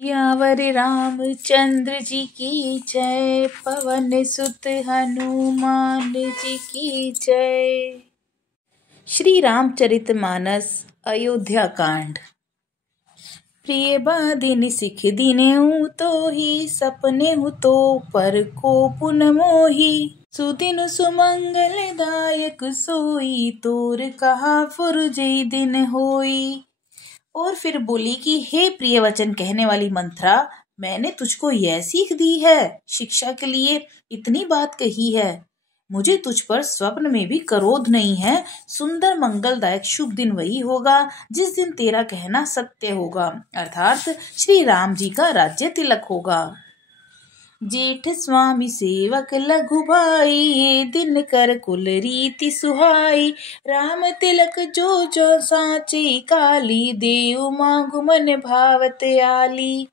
यावर रामचंद्र जी की जय, पवन सुत हनुमान जी की जय। श्री रामचरितमानस अयोध्या कांड। प्रिय बादिन सिख दिनेऊ तो ही, सपने हु तो पर को पुन मोही। सुदिन सुमंगल दायक सोई, तोर कहा फुरजई दिन होई। और फिर बोली कि हे प्रिय वचन कहने वाली मंथरा, मैंने तुझको यह सीख दी है, शिक्षा के लिए इतनी बात कही है। मुझे तुझ पर स्वप्न में भी क्रोध नहीं है। सुंदर मंगलदायक शुभ दिन वही होगा जिस दिन तेरा कहना सत्य होगा, अर्थात श्री राम जी का राज्य तिलक होगा। जेठ स्वामी सेवक लघु भाई, ये दिन कर कुल रीति सुहाई। राम तिलक जो जो साची काली, देव मांगु मन भावत आली।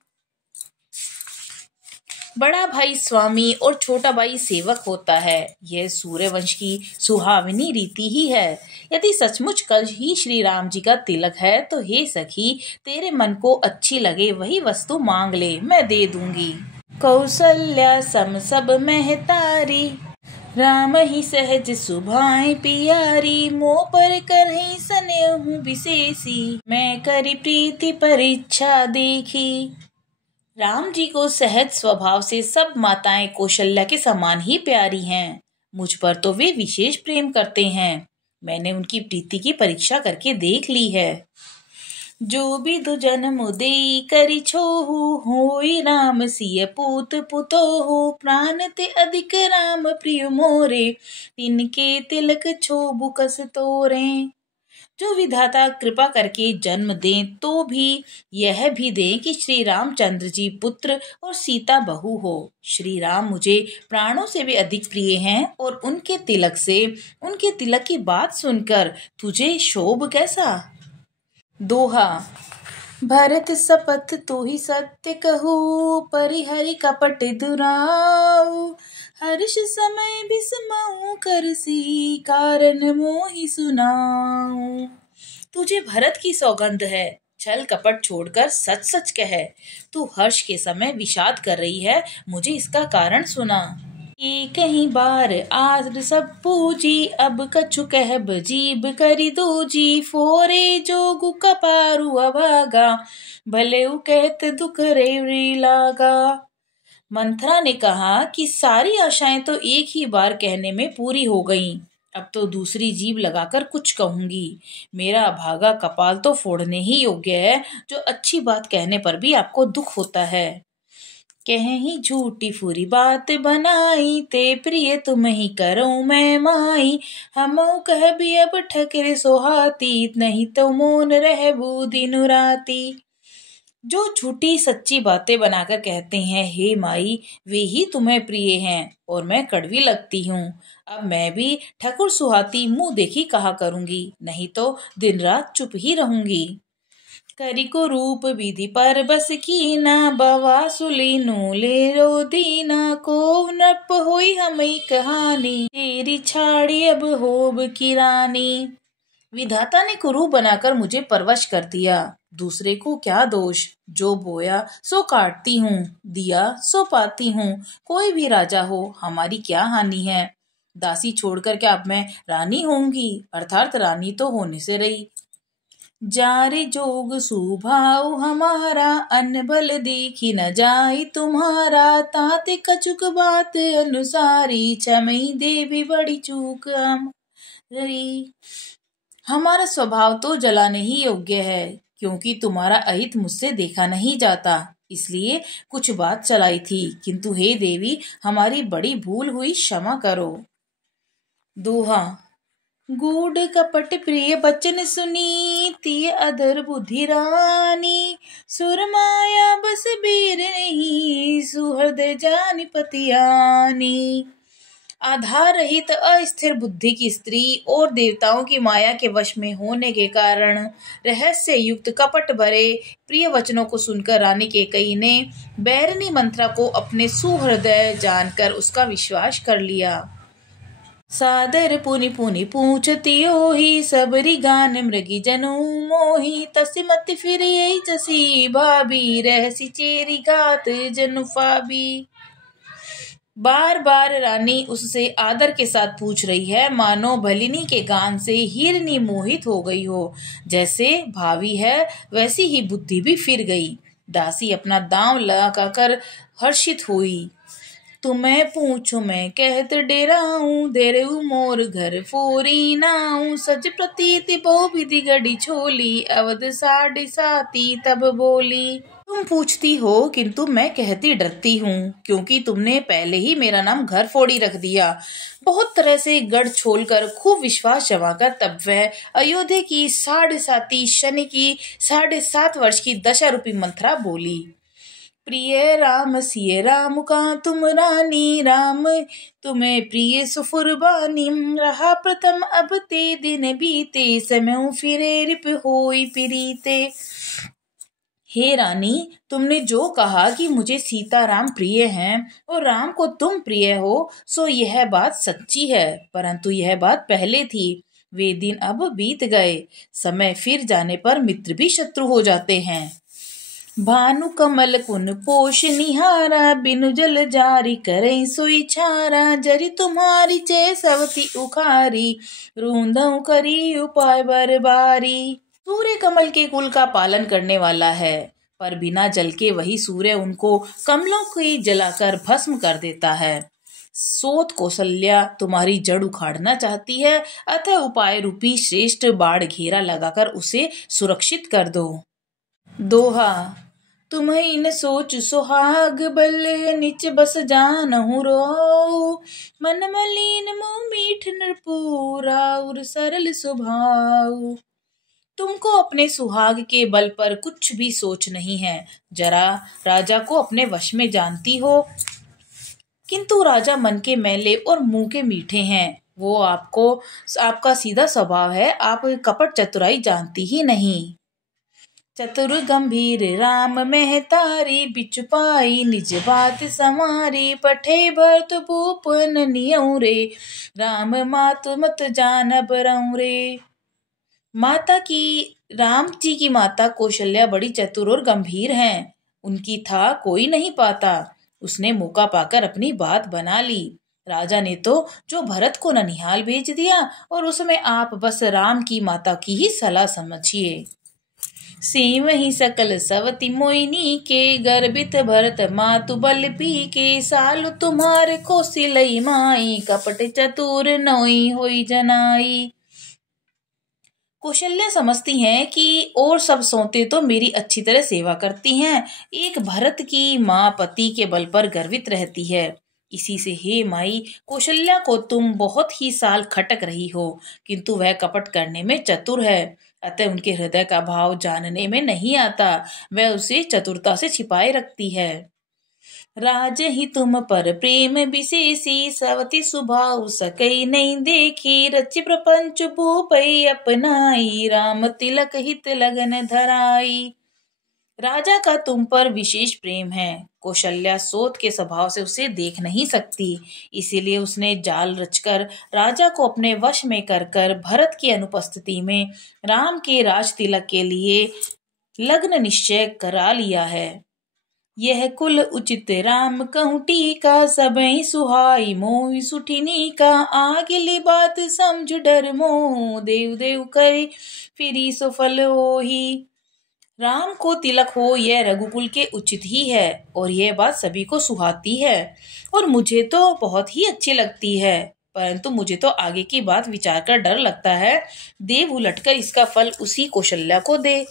बड़ा भाई स्वामी और छोटा भाई सेवक होता है, यह सूर्यवंश की सुहावनी रीति ही है। यदि सचमुच कल ही श्री राम जी का तिलक है तो हे सखी, तेरे मन को अच्छी लगे वही वस्तु मांग ले, मैं दे दूंगी। कौशल्या सम सब महतारी, राम ही सहज सुभाए पियारी। मोह पर करहि स्नेहु विशेषी, मैं करी प्रीति परीक्षा देखी। राम जी को सहज स्वभाव से सब माताएं कौशल्या के समान ही प्यारी हैं। मुझ पर तो वे विशेष प्रेम करते हैं। मैंने उनकी प्रीति की परीक्षा करके देख ली है। जो भी दु जन्म देई करी छोहु, होई राम सिय पूत पुतोहु। प्राण ते अधिक राम प्रिय मोरे, तिनके तिलक छोबु कस तोरे। जो विधाता कृपा करके जन्म दें तो भी यह भी दें कि श्री रामचंद्र जी पुत्र और सीता बहू हो। श्री राम मुझे प्राणों से भी अधिक प्रिय हैं और उनके तिलक की बात सुनकर तुझे शोभ कैसा। दोहा। भरत सपथ तू ही सत्य कहूँ, परिहरि कपट दुराऊ। हर्ष समय बिसमाऊ, करसी कारण मोहि सुनाऊ। तुझे भरत की सौगंध है, छल कपट छोड़कर सच सच कह। तू हर्ष के समय विषाद कर रही है, मुझे इसका कारण सुना। एक ही बार आर सब पूजी, अब कछु कहब जीभ करी दूजी। फोरे जोगु कपारु अभागा, भले उ कहत दुख रे लागा। मंथरा ने कहा कि सारी आशाएं तो एक ही बार कहने में पूरी हो गईं, अब तो दूसरी जीभ लगाकर कुछ कहूंगी। मेरा अभागा कपाल तो फोड़ने ही योग्य है, जो अच्छी बात कहने पर भी आपको दुख होता है। कहीं झूठी फुरी बात बनाई, ते प्रिय तुम ही करो मैं माई। हमऊ कह भी अब ठकरे सोहाती, नहीं तो मौन रहबू दिनु राती। जो झूठी सच्ची बातें बनाकर कहते हैं हे माई, वे ही तुम्हें प्रिय हैं और मैं कड़वी लगती हूँ। अब मैं भी ठकुर सुहाती मुंह देखी कहा करूंगी, नहीं तो दिन रात चुप ही रहूंगी। करी को रूप विधि पर बस कीना, बवा सुलीनु ले रो दीना। को नप होई हमें कहानी, तेरी छाड़ी अब होब की रानी। विधाता ने कुरूप बनाकर मुझे परवश कर दिया, दूसरे को क्या दोष। जो बोया सो काटती हूँ, दिया सो पाती हूँ। कोई भी राजा हो, हमारी क्या हानि है। दासी छोड़कर क्या अब मैं रानी होंगी, अर्थात रानी तो होने से रही। जारे जोग सुभाव हमारा, अन्न बल देखी न जाई तुम्हारा। ताते कछुक बात अनुसारी, क्षमई देवी बड़ी चूक हमारी। हमारा स्वभाव तो जलाने ही योग्य है, क्योंकि तुम्हारा अहित मुझसे देखा नहीं जाता, इसलिए कुछ बात चलाई थी, किंतु हे देवी हमारी बड़ी भूल हुई, क्षमा करो। दोहा। गूढ़ कपट प्रिय बचन सुनी, तिय अधर बुद्धि रानी। सुरमाया बस बीर नहीं, सुहृदय जानि पतियानी। आधार रहित अस्थिर बुद्धि की स्त्री और देवताओं की माया के वश में होने के कारण रहस्य युक्त कपट भरे प्रिय वचनों को सुनकर रानी कैकेयी ने बैरनी मंथरा को अपने सुहृदय जानकर उसका विश्वास कर लिया। सादर पुनि पुनि पूछती ओही, सबरी गान मृगी जनु मोही। तसी मत फिर यही जसी भाभी, रहसी चेरी गात जनु फाबी। बार बार रानी उससे आदर के साथ पूछ रही है, मानो भलिनी के गान से हिरनी मोहित हो गई हो। जैसे भावी है वैसी ही बुद्धि भी फिर गई। दासी अपना दांव लगाकर हर्षित हुई। तुम्हें पूछो मैं कहत डेराऊं, देरऊ मोर घर फोरी नाऊं। सज प्रतीति बहु विधि गढ़ी छोली, अवध साढ़े साती तब बोली। तुम पूछती हो किंतु मैं कहती डरती हूँ, क्योंकि तुमने पहले ही मेरा नाम घर फोड़ी रख दिया। बहुत तरह से गढ़ छोलकर खूब विश्वास जमाकर तब वह अयोध्या की 7.5 शनि की 7.5 वर्ष की दशा रूपी मंत्रा बोली। प्रिय राम सिय राम का तुम रानी, राम तुम्हें प्रिय सुफुरबानी। रहा प्रथम अब ते दिन बीते, समय फिरे रिप होई प्रीते। हे रानी, तुमने जो कहा कि मुझे सीताराम प्रिय हैं और राम को तुम प्रिय हो, सो यह बात सच्ची है, परंतु यह बात पहले थी। वे दिन अब बीत गए। समय फिर जाने पर मित्र भी शत्रु हो जाते हैं। भानु कमल कुन पोष निहारा, बिनु जल जारी करें सोई छारा। जरी तुम्हारी चे सवती उखारी, रूंदऊ करी उपाय बरबारी। सूर्य कमल के कुल का पालन करने वाला है, पर बिना जल के वही सूर्य उनको कमलों की जलाकर भस्म कर देता है। सोत कौशल्या तुम्हारी जड़ उखाड़ना चाहती है, अतः उपाय रूपी श्रेष्ठ बाढ़ घेरा लगाकर उसे सुरक्षित कर दो। दोहा। तुम्हें न सोच सुहाग बल, निच बस जानहु रो। मन मलिन मुँह मीठ नरपूरा, और सरल स्वभाव। तुमको अपने सुहाग के बल पर कुछ भी सोच नहीं है। जरा राजा को अपने वश में जानती हो, किंतु राजा मन के मैले और मुंह के मीठे हैं। वो आपका सीधा स्वभाव है, आप कपट चतुराई जानती ही नहीं। चतुर गंभीर राम महतारी, बिच पाई निज बात समारी। पठे भरत भूप नियौरे, राम मात मत जान बरौरे। माता की राम जी की माता कौशल्या बड़ी चतुर और गंभीर हैं। उनकी था कोई नहीं पाता। उसने मौका पाकर अपनी बात बना ली। राजा ने तो जो भरत को ननिहाल भेज दिया, और उसमें आप बस राम की माता की ही सलाह समझिए। सेम ही सकल सवती मोइनी के, गर्भित भरत मातु बल पी के। साल तुम्हारे कौशलई माई, कपट चतुर नोई होई जनाई। कौशल्या समझती हैं कि और सब सौते तो मेरी अच्छी तरह सेवा करती हैं, एक भरत की माँ पति के बल पर गर्वित रहती है। इसी से हे माई, कौशल्या को तुम बहुत ही साल खटक रही हो, किंतु वह कपट करने में चतुर है, अतः उनके हृदय का भाव जानने में नहीं आता। वह उसे चतुरता से छिपाए रखती है। राज ही तुम पर प्रेम विशेषी, सवती सुभाव सकई नहीं देखी। रचि प्रपंच भूपई अपनाई, राम तिलक हित लगन धराई। राजा का तुम पर विशेष प्रेम है। कौशल्या सोत के स्वभाव से उसे देख नहीं सकती, इसीलिए उसने जाल रचकर राजा को अपने वश में कर भरत की अनुपस्थिति में राम के राज तिलक के लिए लग्न निश्चय करा लिया है। यह कुल उचित राम कहूँ टीका, सबई सुहाई मोहि सुठिनी का। आगिली बात समझ डर मोह, देव देव करे फिरी सफल होही। राम को तिलक हो यह रघुकुल के उचित ही है, और यह बात सभी को सुहाती है, और मुझे तो बहुत ही अच्छी लगती है, परंतु मुझे तो आगे की बात विचार कर डर लगता है। देव उलटकर इसका फल उसी कौशल्या को दे।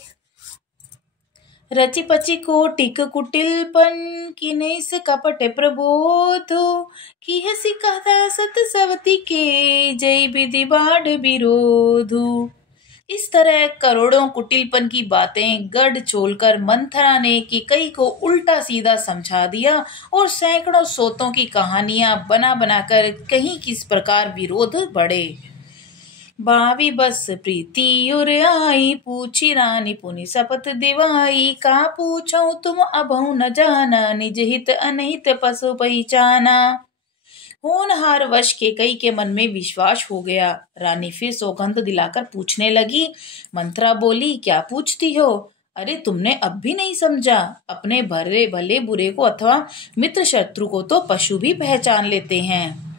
रचि पचि कोटिक कुटिलपन, किन्हीं से कपट प्रबोध। की हसी कहता सत सवती के, जय विधि बाढ़ विरोधु। इस तरह करोड़ों कुटिलपन की बातें गढ़ छोलकर मंथरा ने कई को उल्टा सीधा समझा दिया, और सैकड़ों सोतों की कहानियां बना बनाकर कहीं किस प्रकार विरोध बढ़े। भावी बस प्रीति उर आई, पूछी रानी पुनि शपथ दिवाई। का पूछऊं तुम अभऊ न जाना, निज हित अनहित पशु पहचाना। होनहार वश केकई के मन में विश्वास हो गया। रानी फिर सौगंध दिलाकर पूछने लगी। मंथरा बोली, क्या पूछती हो? अरे तुमने अब भी नहीं समझा? अपने भले भले बुरे को अथवा मित्र शत्रु को तो पशु भी पहचान लेते हैं।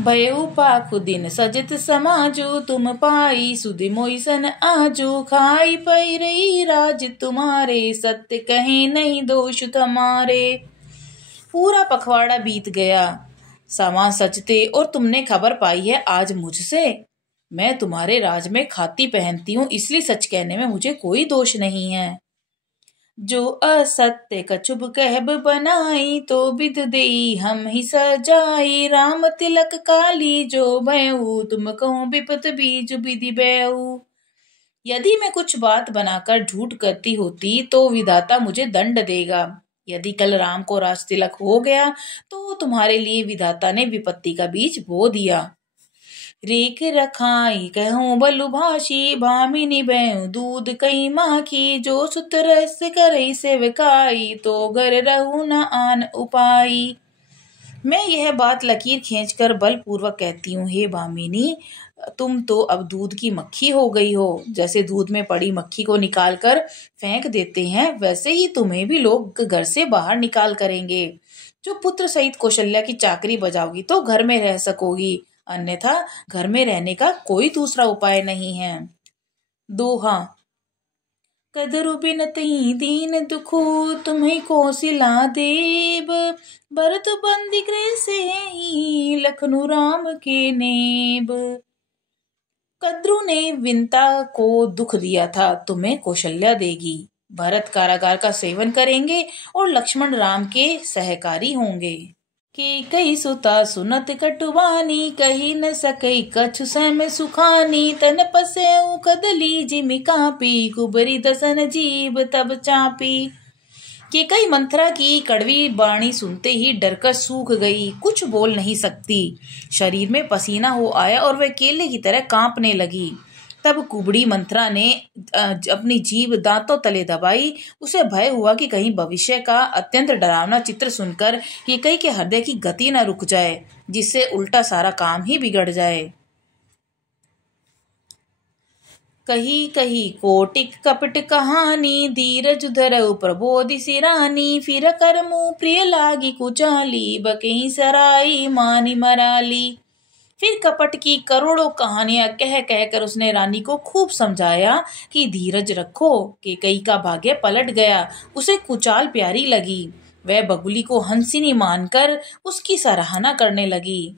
भयउ पाखु दिन सजत समाजु, तुम पाई सुधि मोइसन आजू। खाई पई रही राज तुम्हारे, सत्य कहे नहीं दोष तुम्हारे। पूरा पखवाड़ा बीत गया, सामान सचते और तुमने खबर पाई है आज मुझसे। मैं तुम्हारे राज में खाती पहनती हूँ, इसलिए सच कहने में मुझे कोई दोष नहीं है। जो असत्य कछुब कहब बनाई, तो विध देई हम ही सजाई। राम तिलक काली जो भयऊ, तुम कहूँ विपत बीज विधि बेऊ। यदि मैं कुछ बात बनाकर झूठ करती होती तो विधाता मुझे दंड देगा। यदि कल राम को राज तिलक हो गया तो तुम्हारे लिए विधाता ने विपत्ति का बीज बो दिया। रेख रखाई कहूँ बलु भाषी, भामिनी बेऊ दूध कई माखी। जो सुत रस करई सेवकाई, तो घर रहू न आन उपाई। मैं यह बात लकीर खींचकर बलपूर्वक कहती हूँ, हे भामिनी, तुम तो अब दूध की मक्खी हो गई हो। जैसे दूध में पड़ी मक्खी को निकालकर फेंक देते हैं, वैसे ही तुम्हें भी लोग घर से बाहर निकाल करेंगे। जो पुत्र सहित कौशल्या की चाकरी बजाओगी तो घर में रह सकोगी, अन्यथा घर में रहने का कोई दूसरा उपाय नहीं है। दोहा। कदरु बिनतहि दीन दुखु, तुम्हें कौशिला देव। भरत बंदी गृह से ही, लखनऊ राम के नेब। कद्रु ने विंता को दुख दिया था, तुम्हें कौशल्या देगी। भरत कारागार का सेवन करेंगे और लक्ष्मण राम के सहकारी होंगे। के कई सुता सुनत कटुवानी, कही न सकई कछु सम सुखानी। तन पसेऊ कदली जिमि कापी, कुबरी दसन जीव तब चापी। कि कई मंथरा की कड़वी वाणी सुनते ही डरकर सूख गई, कुछ बोल नहीं सकती। शरीर में पसीना हो आया और वह केले की तरह कांपने लगी। तब कुबड़ी मंथरा ने अपनी जीभ दांतों तले दबाई। उसे भय हुआ कि कहीं भविष्य का अत्यंत डरावना चित्र सुनकर केकई के हृदय की गति न रुक जाए, जिससे उल्टा सारा काम ही बिगड़ जाए। कही कही कोटिक कपट कहानी, धीरज धरऊ प्रबोधि सिरानी। फिर करमु प्रिय लागी कुचाली, बकही सराई मानी मराली। फिर कपट की करोड़ों कहानियां कह कहकर उसने रानी को खूब समझाया कि धीरज रखो। केकई का भाग्य पलट गया, उसे कुचाल प्यारी लगी। वह बगुली को हंसिनी मानकर उसकी सराहना करने लगी।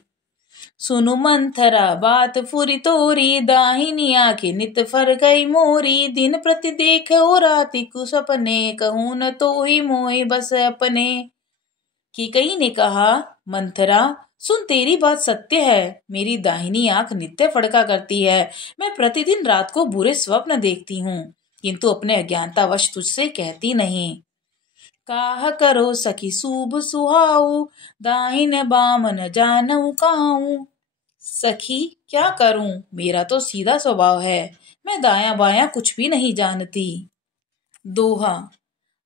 सुनु मंथरा बात फुरी तोरी, दाहिनी आंखें नित फर गई मोरी। दिन प्रति देख और राति को सपने, कहूँ न तो ही मोहे बस अपने। केकई ने कहा, मंथरा सुन, तेरी बात सत्य है। मेरी दाहिनी आंख नित्य फड़का करती है। मैं प्रतिदिन रात को बुरे स्वप्न देखती हूँ, किंतु अपने अज्ञानतावश तुझसे कहती नहीं। काह करो सखी सूब सुहाऊ, दाहिन बाम न जानऊ काऊ। सखी क्या करूं, मेरा तो सीधा स्वभाव है, मैं दाया बाया कुछ भी नहीं जानती। दोहा।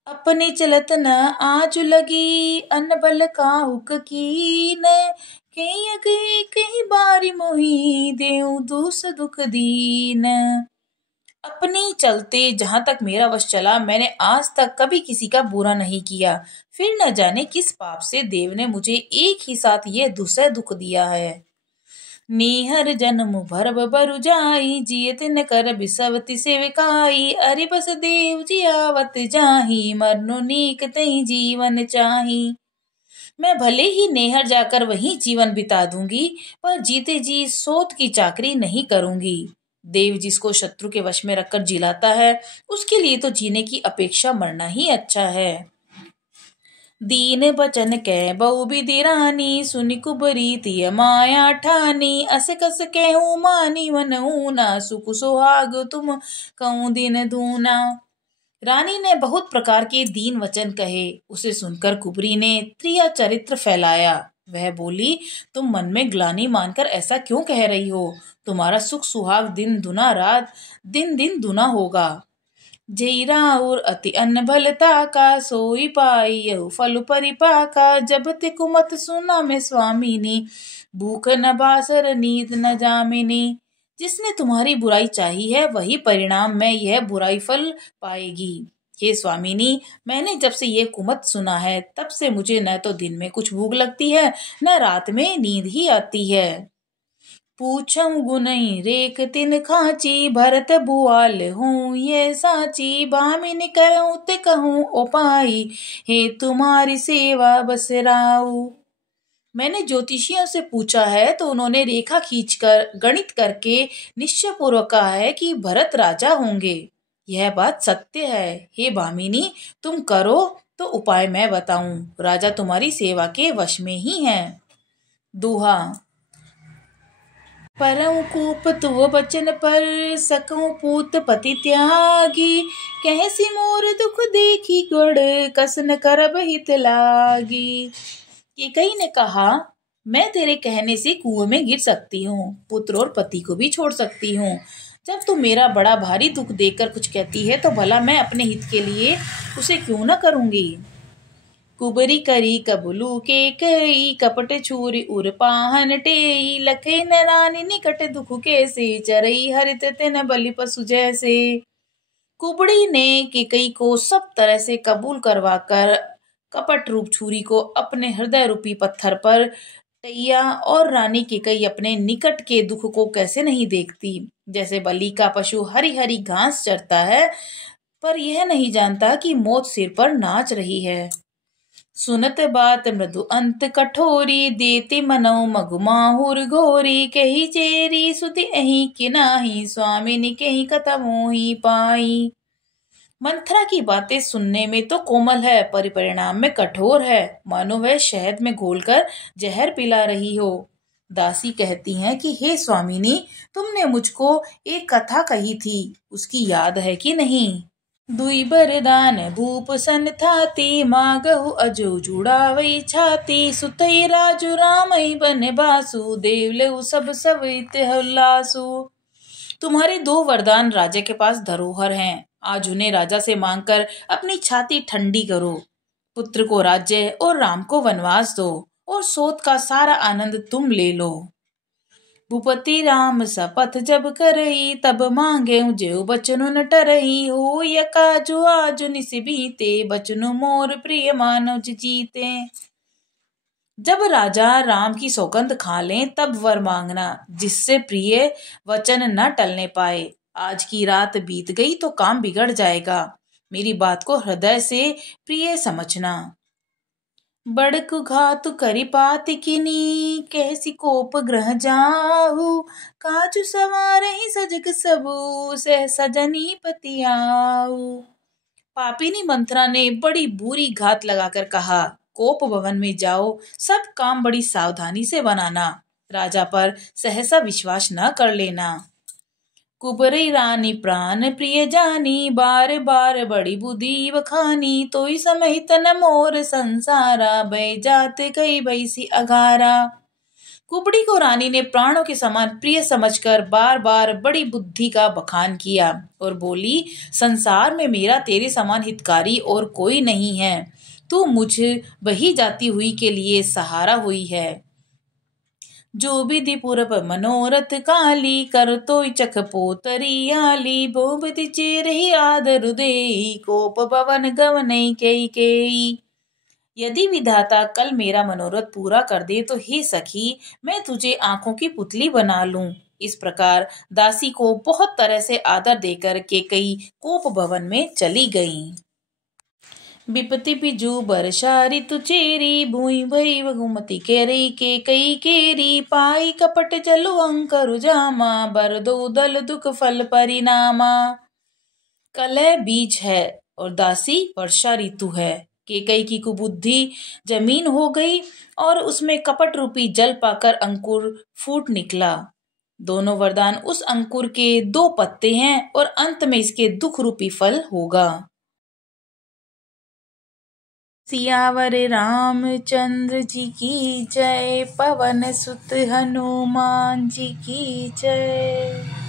अपने चलत न आज लगी, अन्न बल काहुक कीन। कहीं बारी मोही, देऊ दूस दुख दीन। अपनी चलते जहां तक मेरा वश चला, मैंने आज तक कभी किसी का बुरा नहीं किया। फिर न जाने किस पाप से देव ने मुझे एक ही साथ ये दुसह दुख दिया है। नीहर जन्म भरब बरु जाई, जियत न कर बिसवति सेवकाई। अरि बस देव जी आवत जाही, मरनो नीक तई जीवन चाही। मैं भले ही नेहर जाकर वहीं जीवन बिता दूंगी, पर जीते जी सोत की चाकरी नहीं करूंगी। देव जिसको शत्रु के वश में रखकर जिलाता है, उसके लिए तो जीने की अपेक्षा मरना ही अच्छा है। दीन बचन कै बहु विधि रानी, सुनि कुबरी तिय माया ठानी। अस कस कहूँ मानी मन ऊना, सुख सुहाग तुम कहूँ दिन दूना। रानी ने बहुत प्रकार के दीन वचन कहे। उसे सुनकर कुबरी ने त्रिया चरित्र फैलाया। वह बोली, तुम मन में ग्लानि मानकर ऐसा क्यों कह रही हो? तुम्हारा सुख सुहाग दिन दिन दुना होगा। जय राउर अति अन्न भलता का, सोई पाई यहु फल परिपाका। जब ते कुमत सुना मैं स्वामिनी, भूख न बासर नींद न जामिनी। जिसने तुम्हारी बुराई चाही है वही परिणाम में यह बुराई फल पाएगी। हे स्वामिनी, मैंने जब से ये कुमत सुना है तब से मुझे न तो दिन में कुछ भूख लगती है न रात में नींद ही आती है। पूछम गुनई रेख तिन खाची, भरत बुआल हूँ ये साची। भामिनी करऊँ ते कहूँ उपाई, हे तुम्हारी सेवा बस राऊ। मैंने ज्योतिषियों से पूछा है तो उन्होंने रेखा खींचकर गणित करके निश्चय पूर्वक कहा है कि भरत राजा होंगे। यह बात सत्य है। हे भामिनी, तुम करो तो उपाय मैं बताऊं। राजा तुम्हारी सेवा के वश में ही है। दोहा। परऊं कूप तुव बचन पर, सकऊं पूत पति त्यागी। कैसी मोर दुख देखी गुड़, कस न करब हित लागी। कैकेयी ने कहा, मैं तेरे कहने से कुएं में गिर सकती हूँ, पुत्र और पति को भी छोड़ सकती हूँ। जब तू मेरा बड़ा भारी दुख देखकर कुछ कहती है तो भला मैं अपने हित के लिए उसे क्यों न करूंगी। कुबरी करी कबुलू कैकेयी, कपट छूरी उर पाहन टेई। लखे न रानी निकट दुख कैसे, चरई हरित तेन बलि पशु जैसे। कुबड़ी ने कैकेयी को सब तरह से कबूल करवाकर कपट रूप छुरी को अपने हृदय रूपी पत्थर पर टैया, और रानी कैकेयी अपने निकट के दुख को कैसे नहीं देखती। जैसे बलि का पशु हरी हरी घास चरता है पर यह नहीं जानता कि मौत सिर पर नाच रही है। सुनत बात मृदु अंत कठोरी, देती मनो मगुमाहुर घोरी। कही चेरी सुति अही किनाही, स्वामिनी कही कथा मोही पाई। मंथरा की बातें सुनने में तो कोमल है पर परिणाम में कठोर है, मानो वह शहद में घोलकर जहर पिला रही हो। दासी कहती हैं कि हे स्वामिनी, तुमने मुझको एक कथा कही थी, उसकी याद है कि नहीं। दुई बरदान भूप सन थाती, मागहु अजो जुड़ावई छाती। सुतई राजू रामई बन बासु, देवलेहु सब सवित हल्लासु। तुम्हारे 2 वरदान राजा के पास धरोहर हैं, आज उन्हें राजा से मांगकर अपनी छाती ठंडी करो। पुत्र को राज्य और राम को वनवास दो, और सोत का सारा आनंद तुम ले लो। भूपति राम शपथ जब करई, तब मांगे जेऊ बचनु न टरई। हो यकाजु आजु निसि बीते, बचनु मोर प्रिय मानव जीते। जब राजा राम की सौगंध खा लें तब वर मांगना, जिससे प्रिय वचन न टलने पाए। आज की रात बीत गई तो काम बिगड़ जाएगा, मेरी बात को हृदय से प्रिय समझना। बड़कु घातु करी पात किनी, कैसी कोप ग्रह जाहु। काजु सवार ही सजग सबू, सह सजनी पतियाऊ। पापिनी मंथरा ने बड़ी बुरी घात लगाकर कहा, कोप भवन में जाओ, सब काम बड़ी सावधानी से बनाना, राजा पर सहसा विश्वास न कर लेना। कुबरी रानी प्राण प्रिय जानी, बार बार बड़ी बुद्धि बखानी। तोई समहित न मोर संसारा, बै जात कई बैसी अघारा। कुबड़ी को रानी ने प्राणों के समान प्रिय समझकर बार बार बड़ी बुद्धि का बखान किया और बोली, संसार में मेरा तेरे समान हितकारी और कोई नहीं है। तू मुझ बही जाती हुई के लिए सहारा हुई है। जो विधि पूरब मनोरथ काली, कर तो चख पोतरी आली। बहुविधि चेरहि आदर देई, कोप भवन गवनई कैकेयी। यदि विधाता कल मेरा मनोरथ पूरा कर दे तो हे सखी, मैं तुझे आंखों की पुतली बना लूं। इस प्रकार दासी को बहुत तरह से आदर देकर कैकेयी कोप भवन में चली गई। विपति बिजु बरसा ऋतु चेरी, भूई भई घुमति केरी। कैकेयी केरी पाई कपट जलु अंकर जामा, बर दो दल दुख फल परिणामा। कलह बीज है और दासी वर्षा ऋतु है। कैकेयी की कुबुद्धि जमीन हो गई और उसमें कपट रूपी जल पाकर अंकुर फूट निकला। दोनों वरदान उस अंकुर के 2 पत्ते हैं और अंत में इसके दुख रूपी फल होगा। सियावर रामचंद्र जी की जय, पवन सुत हनुमान जी की जय।